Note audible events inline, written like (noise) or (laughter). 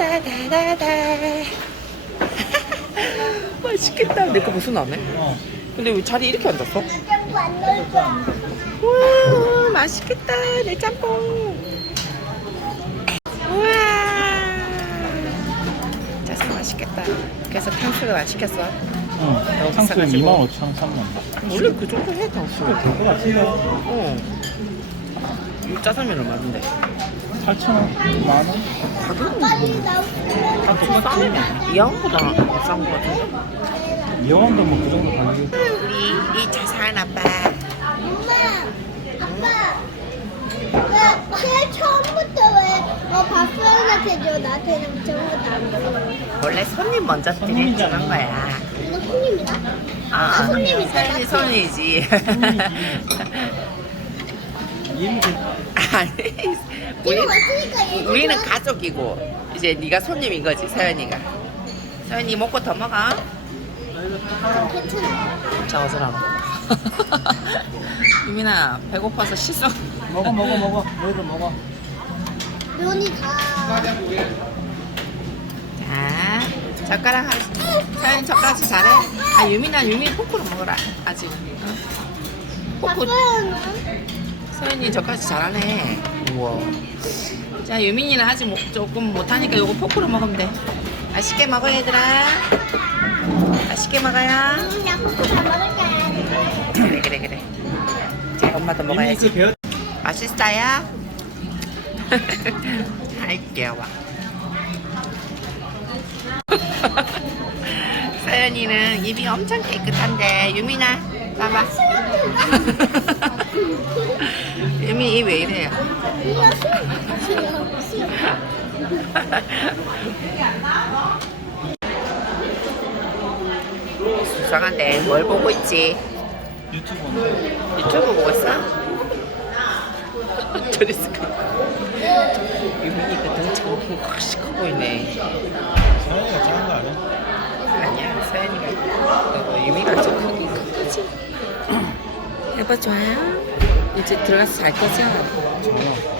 (laughs) 맛있겠다 내 거 무슨 안 해? 근데 왜 자리 이렇게 안았어 우와 맛있겠다 내 짬뽕 우와 짜장 맛있겠다 그래서 탕수육을 안 시켰어? 응 탕수육 2만 5천 3만 원래 원그 (laughs) 정도 해 탕수육 될것 같은데 어짜장면얼 맞는데 8 0 0원 만원? 가격은 뭐다 똑같지? 이왕보다 싼 거지? 이왕도 뭐 그 정도 가격이 우리 이, 이 자산 아빠 엄마 아빠 제 처음부터 왜 박수현한테 뭐줘 나한테는 전부 다안 원래 손님 먼저 드릴 줄 거야 너 손님이다? 아, 아, 손님이 손님손이손이지 (laughs) 임 (laughs) 아니 우리, 는 가족이고 이제 네가 손님인 거지 서연이가 서연이 먹고 더 먹어 아, 괜찮아 (laughs), 어서라 <어젯한 거야. 웃음> 유민아 배고파서 씻어 (laughs) 먹어 먹어 먹어 너희들 먹어 면이 다 자, 젓가락 하 서연이 젓가락 진 잘해? 아 유민아 유민이 포크로 먹어라 아직 포크 (laughs) 서연이 저까지 잘하네. 우와. 자, 유민이는 아직 조금 못하니까 요거 포크로 먹으면 돼. 맛있게 먹어, 얘들아. 맛있게 먹어요. 그래, 그래, 그래. 자, (noise) 엄마도 먹어야지. (noise) 맛있어요? 할게요, 서연이는 입이 엄청 깨끗한데, 유민아, 봐봐. (noise) (laughs) 수상한데 뭘 보고 있지? 유튜브 유튜브 보고 있어? 저리 (laughs) 스크 (laughs) (laughs) (laughs) 유민이가 등장하고 확실히 커 보이네 서현이가 작은 거아야 아니야 서현이가 유민가좀 (laughs) 크지 (laughs) (laughs) (laughs) 해봐 좋아요 이제 들어가서 잘 거죠? 전